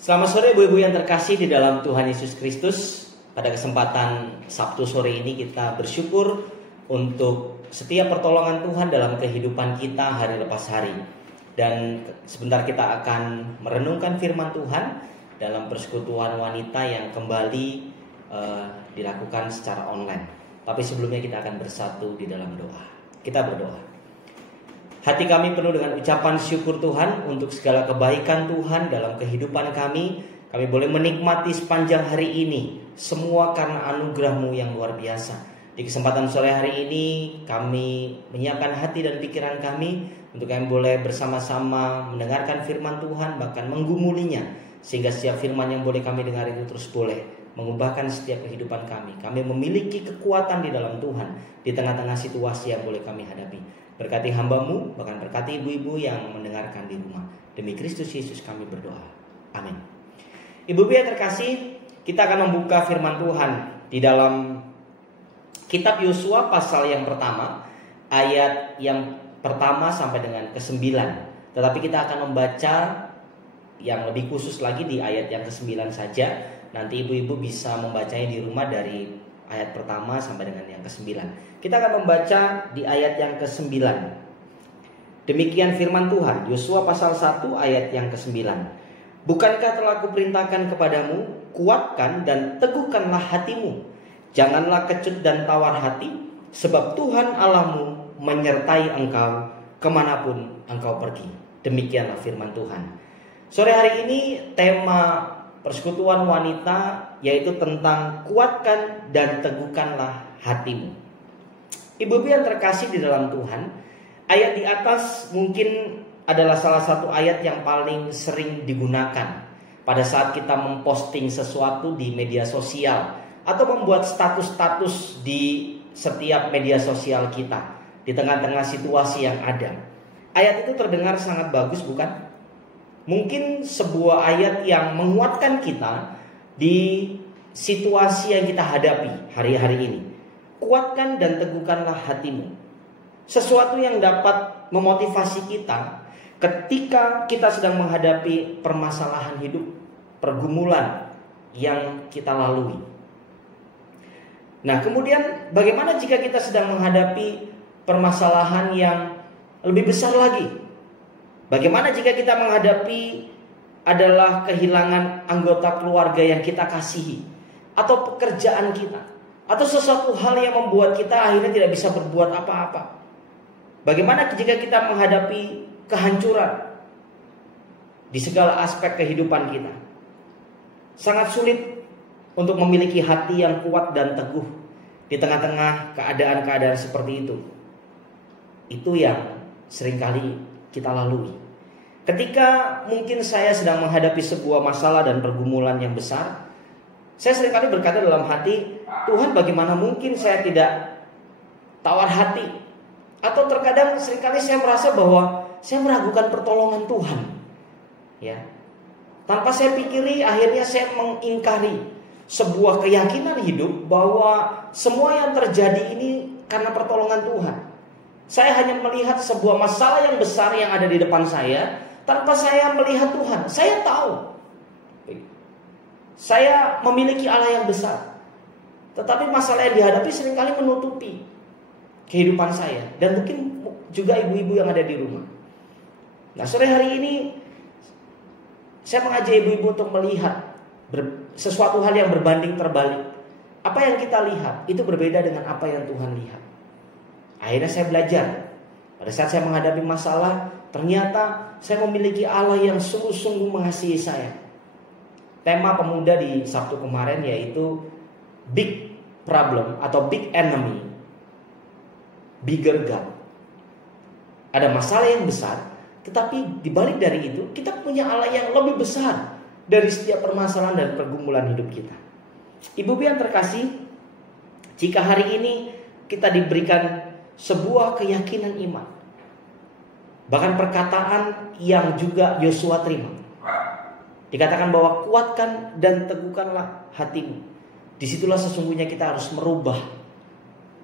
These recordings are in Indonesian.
Selamat sore ibu-ibu yang terkasih di dalam Tuhan Yesus Kristus. Pada kesempatan Sabtu sore ini kita bersyukur untuk setiap pertolongan Tuhan dalam kehidupan kita hari lepas hari. Dan sebentar kita akan merenungkan firman Tuhan dalam persekutuan wanita yang kembali dilakukan secara online. Tapi sebelumnya kita akan bersatu di dalam doa. Kita berdoa. Hati kami penuh dengan ucapan syukur Tuhan untuk segala kebaikan Tuhan dalam kehidupan kami. Kami boleh menikmati sepanjang hari ini, semua karena anugerah-Mu yang luar biasa. Di kesempatan sore hari ini kami menyiapkan hati dan pikiran kami untuk kami boleh bersama-sama mendengarkan firman Tuhan, bahkan menggumulinya, sehingga setiap firman yang boleh kami dengar itu terus boleh mengubahkan setiap kehidupan kami. Kami memiliki kekuatan di dalam Tuhan di tengah-tengah situasi yang boleh kami hadapi. Berkati hamba-Mu, bahkan berkati ibu-ibu yang mendengarkan di rumah. Demi Kristus Yesus kami berdoa. Amin. Ibu-ibu yang terkasih, kita akan membuka firman Tuhan di dalam kitab Yosua pasal yang pertama, ayat yang pertama sampai dengan ke-9. Tetapi kita akan membaca yang lebih khusus lagi di ayat yang ke-9 saja. Nanti ibu-ibu bisa membacanya di rumah dari ayat pertama sampai dengan yang ke-9. Kita akan membaca di ayat yang ke-9. Demikian firman Tuhan, Yosua pasal 1 ayat yang ke-9. Bukankah telah kuperintahkan kepadamu, kuatkan dan teguhkanlah hatimu. Janganlah kecut dan tawar hati, sebab Tuhan Allahmu menyertai engkau kemanapun engkau pergi. Demikianlah firman Tuhan. Sore hari ini tema persekutuan wanita yaitu tentang kuatkan dan teguhkanlah hatimu. Ibu-ibu yang terkasih di dalam Tuhan, ayat di atas mungkin adalah salah satu ayat yang paling sering digunakan pada saat kita memposting sesuatu di media sosial atau membuat status-status di setiap media sosial kita di tengah-tengah situasi yang ada. Ayat itu terdengar sangat bagus, bukan? Mungkin sebuah ayat yang menguatkan kita di situasi yang kita hadapi hari-hari ini. Kuatkan dan teguhkanlah hatimu. Sesuatu yang dapat memotivasi kita ketika kita sedang menghadapi permasalahan hidup, pergumulan yang kita lalui. Nah, kemudian bagaimana jika kita sedang menghadapi permasalahan yang lebih besar lagi? Bagaimana jika kita menghadapi adalah kehilangan anggota keluarga yang kita kasihi, atau pekerjaan kita, atau sesuatu hal yang membuat kita akhirnya tidak bisa berbuat apa-apa? Bagaimana jika kita menghadapi kehancuran di segala aspek kehidupan kita? Sangat sulit untuk memiliki hati yang kuat dan teguh di tengah-tengah keadaan-keadaan seperti itu. Itu yang seringkali kita lalui. Ketika mungkin saya sedang menghadapi sebuah masalah dan pergumulan yang besar, saya seringkali berkata dalam hati, Tuhan, bagaimana mungkin saya tidak tawar hati? Atau terkadang seringkali saya merasa bahwa saya meragukan pertolongan Tuhan. Ya. Tanpa saya pikiri, akhirnya saya mengingkari sebuah keyakinan hidup bahwa semua yang terjadi ini karena pertolongan Tuhan. Saya hanya melihat sebuah masalah yang besar yang ada di depan saya tanpa saya melihat Tuhan. Saya tahu saya memiliki Allah yang besar, tetapi masalah yang dihadapi seringkali menutupi kehidupan saya. Dan mungkin juga ibu-ibu yang ada di rumah. Nah, sore hari ini saya mengajak ibu-ibu untuk melihat sesuatu hal yang berbanding terbalik. Apa yang kita lihat itu berbeda dengan apa yang Tuhan lihat. Akhirnya saya belajar. Pada saat saya menghadapi masalah, ternyata saya memiliki Allah yang sungguh-sungguh mengasihi saya. Tema pemuda di Sabtu kemarin yaitu Big Problem atau Big Enemy, Bigger God. Ada masalah yang besar, tetapi dibalik dari itu kita punya Allah yang lebih besar dari setiap permasalahan dan pergumulan hidup kita. Ibu-ibu yang terkasih, jika hari ini kita diberikan sebuah keyakinan iman, bahkan perkataan yang juga Yosua terima, dikatakan bahwa kuatkan dan teguhkanlah hatimu. Disitulah sesungguhnya kita harus merubah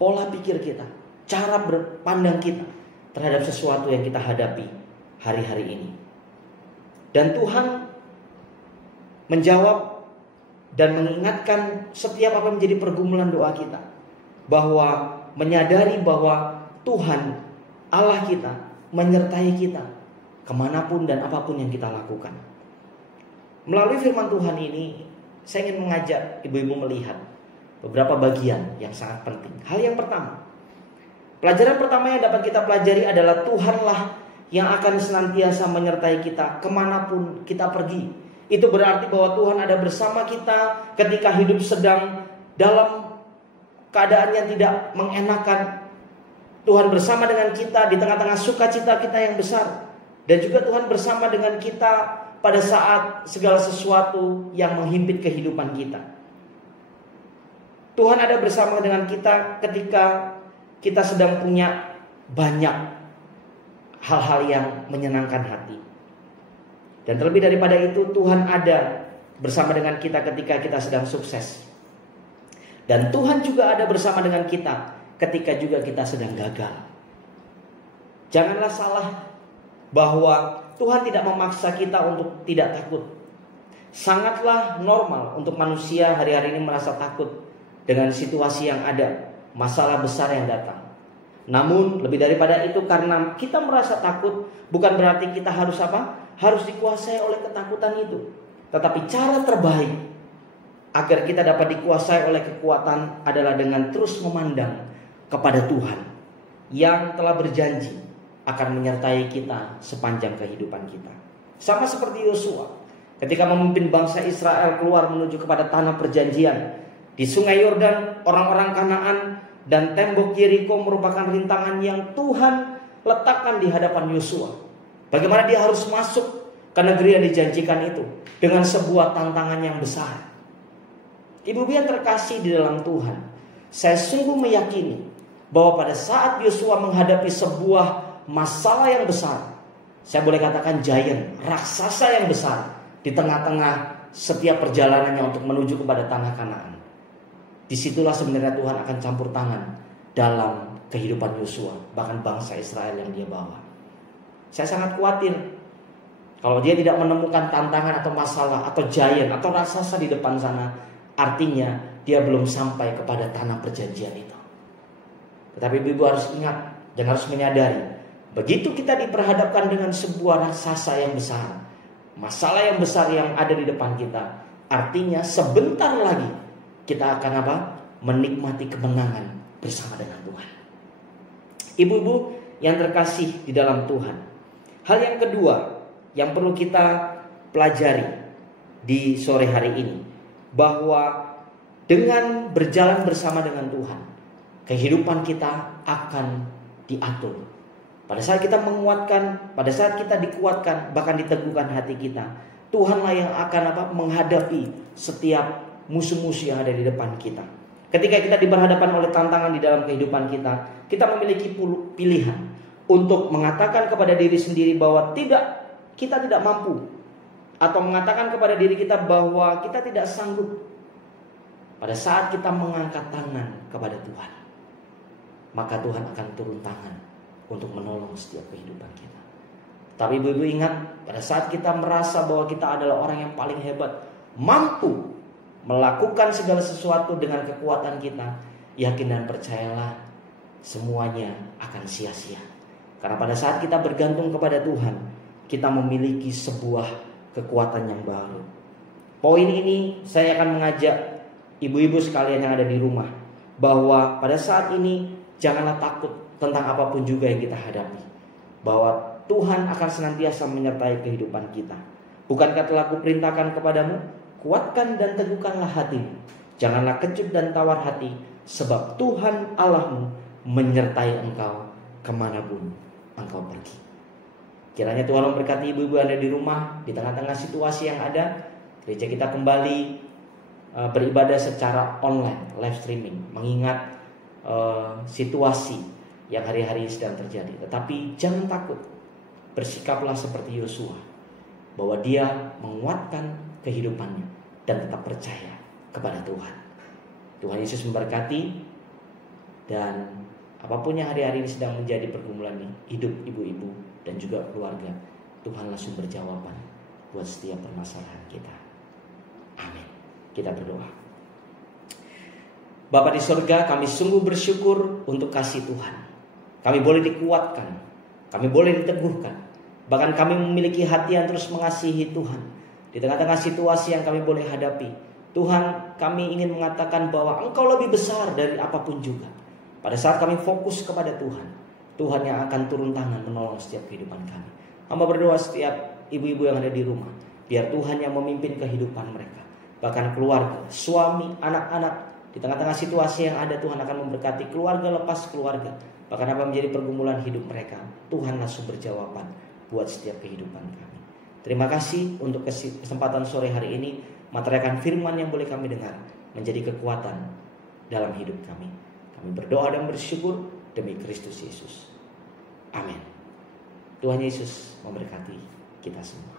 pola pikir kita, cara berpandang kita terhadap sesuatu yang kita hadapi hari-hari ini. Dan Tuhan menjawab dan mengingatkan setiap apa menjadi pergumulan doa kita, bahwa menyadari bahwa Tuhan Allah kita menyertai kita kemanapun dan apapun yang kita lakukan. Melalui firman Tuhan ini, saya ingin mengajak ibu-ibu melihat beberapa bagian yang sangat penting. Hal yang pertama, pelajaran pertama yang dapat kita pelajari adalah Tuhanlah yang akan senantiasa menyertai kita kemanapun kita pergi. Itu berarti bahwa Tuhan ada bersama kita ketika hidup sedang dalam keadaan yang tidak mengenakan. Tuhan bersama dengan kita di tengah-tengah sukacita kita yang besar. Dan juga Tuhan bersama dengan kita pada saat segala sesuatu yang menghimpit kehidupan kita. Tuhan ada bersama dengan kita ketika kita sedang punya banyak hal-hal yang menyenangkan hati. Dan terlebih daripada itu, Tuhan ada bersama dengan kita ketika kita sedang sukses. Dan Tuhan juga ada bersama dengan kita ketika juga kita sedang gagal. Janganlah salah bahwa Tuhan tidak memaksa kita untuk tidak takut. Sangatlah normal untuk manusia hari-hari ini merasa takut dengan situasi yang ada, masalah besar yang datang. Namun lebih daripada itu, karena kita merasa takut, bukan berarti kita harus apa? Harus dikuasai oleh ketakutan itu. Tetapi cara terbaik agar kita dapat dikuasai oleh kekuatan adalah dengan terus memandang kepada Tuhan yang telah berjanji akan menyertai kita sepanjang kehidupan kita. Sama seperti Yosua ketika memimpin bangsa Israel keluar menuju kepada tanah perjanjian. Di sungai Yordan, orang-orang Kanaan dan tembok Yeriko merupakan rintangan yang Tuhan letakkan di hadapan Yosua. Bagaimana dia harus masuk ke negeri yang dijanjikan itu dengan sebuah tantangan yang besar. Ibu-ibu yang terkasih di dalam Tuhan, saya sungguh meyakini bahwa pada saat Yosua menghadapi sebuah masalah yang besar, saya boleh katakan giant, raksasa yang besar di tengah-tengah setiap perjalanannya untuk menuju kepada tanah Kanaan. Disitulah sebenarnya Tuhan akan campur tangan dalam kehidupan Yosua, bahkan bangsa Israel yang dia bawa. Saya sangat khawatir kalau dia tidak menemukan tantangan atau masalah atau giant atau raksasa di depan sana, artinya dia belum sampai kepada tanah perjanjian itu. Tetapi ibu harus ingat dan harus menyadari, begitu kita diperhadapkan dengan sebuah raksasa yang besar, masalah yang besar yang ada di depan kita, artinya sebentar lagi kita akan apa? Menikmati kemenangan bersama dengan Tuhan. Ibu-ibu yang terkasih di dalam Tuhan, hal yang kedua yang perlu kita pelajari di sore hari ini, bahwa dengan berjalan bersama dengan Tuhan, kehidupan kita akan diatur. Pada saat kita menguatkan, pada saat kita dikuatkan, bahkan diteguhkan hati kita, Tuhanlah yang akan menghadapi setiap musuh-musuh yang ada di depan kita. Ketika kita diberhadapan oleh tantangan di dalam kehidupan kita, kita memiliki pilihan untuk mengatakan kepada diri sendiri bahwa kita tidak mampu, atau mengatakan kepada diri kita bahwa kita tidak sanggup. Pada saat kita mengangkat tangan kepada Tuhan, maka Tuhan akan turun tangan untuk menolong setiap kehidupan kita. Tapi ibu-ibu ingat, pada saat kita merasa bahwa kita adalah orang yang paling hebat, mampu melakukan segala sesuatu dengan kekuatan kita, yakin dan percayalah semuanya akan sia-sia. Karena pada saat kita bergantung kepada Tuhan, kita memiliki sebuah kekuatan yang baru. Poin ini saya akan mengajak ibu-ibu sekalian yang ada di rumah, bahwa pada saat ini janganlah takut tentang apapun juga yang kita hadapi, bahwa Tuhan akan senantiasa menyertai kehidupan kita. Bukankah telah kuperintahkan kepadamu, kuatkan dan teguhkanlah hatimu, janganlah kecut dan tawar hati, sebab Tuhan Allahmu menyertai engkau kemanapun engkau pergi. Kiranya Tuhan memberkati ibu-ibu yang ada di rumah, di tengah-tengah situasi yang ada. Gereja kita kembali beribadah secara online, live streaming, mengingat situasi yang hari-hari ini sedang terjadi. Tetapi jangan takut, bersikaplah seperti Yosua, bahwa dia menguatkan kehidupannya dan tetap percaya kepada Tuhan. Tuhan Yesus memberkati, dan apapun yang hari-hari ini sedang menjadi pergumulan hidup ibu-ibu dan juga keluarga, Tuhanlah sumber jawaban buat setiap permasalahan kita. Amin. Kita berdoa. Bapa di sorga, kami sungguh bersyukur untuk kasih Tuhan. Kami boleh dikuatkan, kami boleh diteguhkan. Bahkan kami memiliki hati yang terus mengasihi Tuhan. Di tengah-tengah situasi yang kami boleh hadapi, Tuhan, kami ingin mengatakan bahwa Engkau lebih besar dari apapun juga. Pada saat kami fokus kepada Tuhan, Tuhan yang akan turun tangan menolong setiap kehidupan kami. Hamba berdoa setiap ibu-ibu yang ada di rumah, biar Tuhan yang memimpin kehidupan mereka. Bahkan keluarga, suami, anak-anak, di tengah-tengah situasi yang ada, Tuhan akan memberkati keluarga lepas keluarga. Bahkan apa menjadi pergumulan hidup mereka, Tuhanlah sumber jawaban buat setiap kehidupan kami. Terima kasih untuk kesempatan sore hari ini, materikan firman yang boleh kami dengar menjadi kekuatan dalam hidup kami. Kami berdoa dan bersyukur demi Kristus Yesus. Amin. Tuhan Yesus memberkati kita semua.